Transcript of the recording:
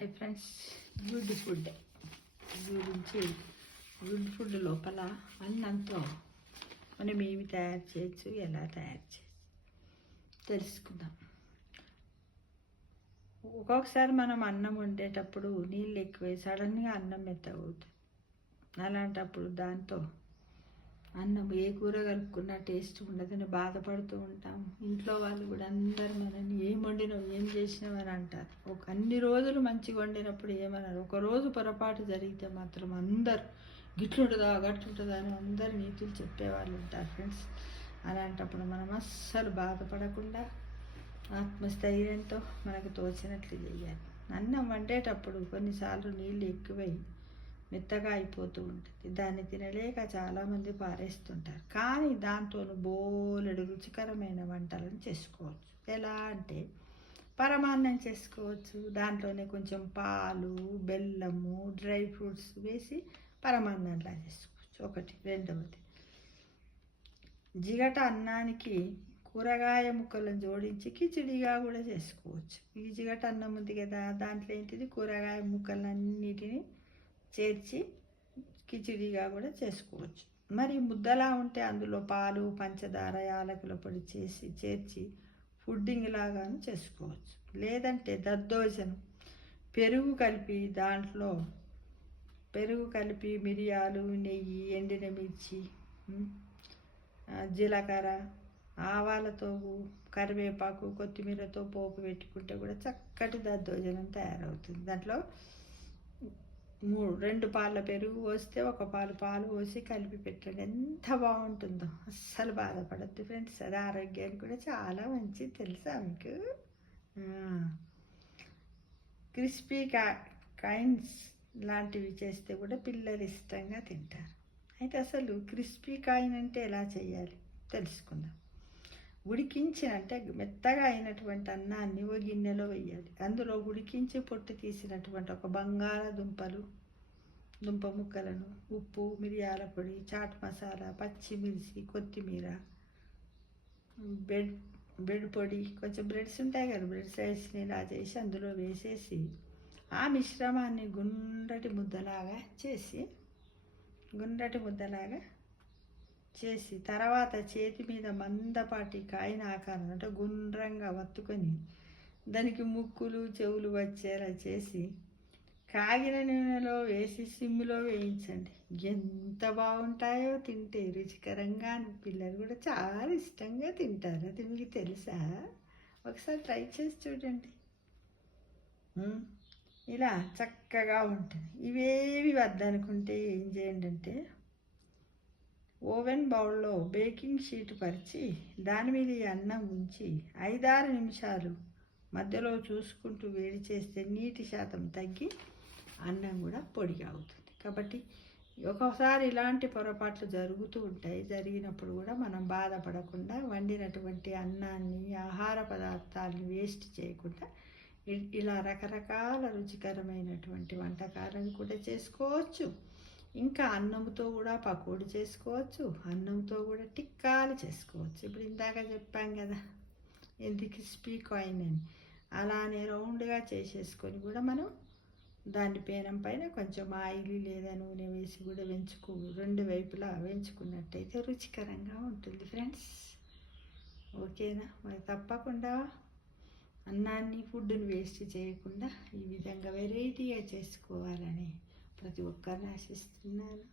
Hi friends, good food గురించి good food లోపల అన్నంతో మనం ఏమి తయారు చేయొచ్చు, ఎలా తయారు చేయొచ్చు తెలుసుకుందాం. ఒక్కొక్కసారి మనం అన్నం వండేటప్పుడు నీళ్ళు ఎక్కువై సడన్గా అన్నం మెత్తగవుతుంది. అలాంటప్పుడు దాంతో అన్నం ఏ కూర కలుపుకున్నా టేస్ట్ ఉండదని బాధపడుతూ ఉంటాం. ఇంట్లో వాళ్ళు కూడా అందరు మనని ఏం వండినావు, ఏం చేసినావు అని అంటారు. అన్ని రోజులు మంచిగా వండినప్పుడు ఏమన్నారు, ఒకరోజు పొరపాటు జరిగితే మాత్రం అందరు గిట్లుంటుందా గట్లుంటుందా అని అందరు నీతులు చెప్పేవాళ్ళు ఉంటారు ఫ్రెండ్స్. అలాంటప్పుడు మనం అస్సలు బాధపడకుండా ఆత్మస్థైర్యంతో మనకు తోచినట్లు చేయాలి. అన్నం వండేటప్పుడు కొన్నిసార్లు నీళ్ళు ఎక్కువై మెత్తగా అయిపోతూ ఉంటుంది. దాన్ని తినలేక చాలామంది పారేస్తుంటారు. కానీ దాంతో బోలెడు రుచికరమైన వంటలను చేసుకోవచ్చు. ఎలా అంటే పరమాన్నం చేసుకోవచ్చు. దాంట్లోనే కొంచెం పాలు, బెల్లము, డ్రై ఫ్రూట్స్ వేసి పరమాన్నంలా చేసుకోవచ్చు. ఒకటి. రెండవది, జిగట అన్నానికి కూరగాయ ముక్కలను జోడించి కిచిడిగా కూడా చేసుకోవచ్చు. ఈ జిగట అన్నం ఉంది కదా, దాంట్లో ఏంటిది కూరగాయ ముక్కలన్నిటిని చేర్చి కిచిడిగా కూడా చేసుకోవచ్చు. మరి ముద్దలా ఉంటే అందులో పాలు, పంచదార, యాలకుల పొడి చేర్చి పుడ్డింగ్ లాగాను చేసుకోవచ్చు. లేదంటే దద్దోజనం పెరుగు కలిపి మిరియాలు, నెయ్యి, ఎండిన మిర్చి, జీలకర్ర, ఆవాలతో, కరివేపాకు, కొత్తిమీరతో పోపు పెట్టుకుంటే కూడా చక్కటి దద్దోజనం తయారవుతుంది. దాంట్లో 2 పాల పెరుగు పోస్తే 1 పాలు పోసి కలిపి పెట్టండి. ఎంత బాగుంటుందో, అస్సలు బాధపడద్దు ఫ్రెండ్స్. అది ఆరోగ్యానికి కూడా చాలా మంచిది, తెలుసా మీకు? క్రిస్పీ కాయిన్స్ లాంటివి చేస్తే కూడా పిల్లలు ఇష్టంగా తింటారు. అయితే అసలు క్రిస్పీ కాయిన్ అంటే ఎలా చేయాలి తెలుసుకుందాం. అంటే మెత్తగా అయినటువంటి అన్నాన్ని ఓ గిన్నెలో వేయాలి. అందులో ఉడికించి పొట్టు తీసినటువంటి ఒక దుంప ముక్కలను, ఉప్పు, మిరియాల పొడి, చాట్ మసాలా, పచ్చిమిర్చి, కొత్తిమీర, బ్రెడ్ పొడి, కొంచెం బ్రెడ్స్ ఉంటాయి కదా, బ్రెడ్ స్లైస్ని ఇలా చేసి అందులో వేసేసి ఆ మిశ్రమాన్ని గుండ్రటి ముద్దలాగా చేసి తర్వాత చేతి మీద మందపాటి కాయిన ఆకారం అంటే గుండ్రంగా వత్తుకొని దానికి ముక్కులు, చెవులు వచ్చేలా చేసి కాగిన నూనెలో వేసి సిమ్లో వేయించండి. ఎంత బాగుంటాయో తింటే, రుచికరంగా. పిల్లలు కూడా చాలా ఇష్టంగా తింటారు. అది మీకు తెలుసా? ఒకసారి ట్రై చేసి చూడండి. ఇలా చక్కగా ఉంటుంది. ఇవేవి వద్దనుకుంటే ఏం చేయండి అంటే, ఓవెన్ బౌల్లో బేకింగ్ షీట్ పరిచి దాని మీద ఈ అన్నం ఉంచి 5-6 నిమిషాలు మధ్యలో చూసుకుంటూ వేడి చేస్తే నీటి శాతం తగ్గి అన్నం కూడా పొడిగా అవుతుంది. కాబట్టి ఒక్కోసారి ఇలాంటి పొరపాట్లు జరుగుతూ ఉంటాయి. జరిగినప్పుడు కూడా మనం బాధపడకుండా వండినటువంటి అన్నాన్ని, ఆహార పదార్థాలను వేస్ట్ చేయకుండా ఇలా రకరకాల రుచికరమైనటువంటి వంటకాలను కూడా చేసుకోవచ్చు. ఇంకా అన్నంతో కూడా పకోడీ చేసుకోవచ్చు, అన్నంతో కూడా టిక్కాలు చేసుకోవచ్చు. ఇప్పుడు ఇందాక చెప్పాం కదా ఇది క్రిస్పీ కాయిన్ అని, అలానే రౌండ్గా చేసేసుకొని కూడా మనం దాని పేనం పైన కొంచెం ఆయిల్ లేదా నూనె వేసి కూడా 2 వైపులా వేయించుకున్నట్టయితే రుచికరంగా ఉంటుంది ఫ్రెండ్స్. ఓకేనా? మరి తప్పకుండా ఫుడ్ని వేస్ట్ చేయకుండా ఈ విధంగా వెరైటీగా చేసుకోవాలని ప్రతి ఒక్కరిని ఆశిస్తున్నాను.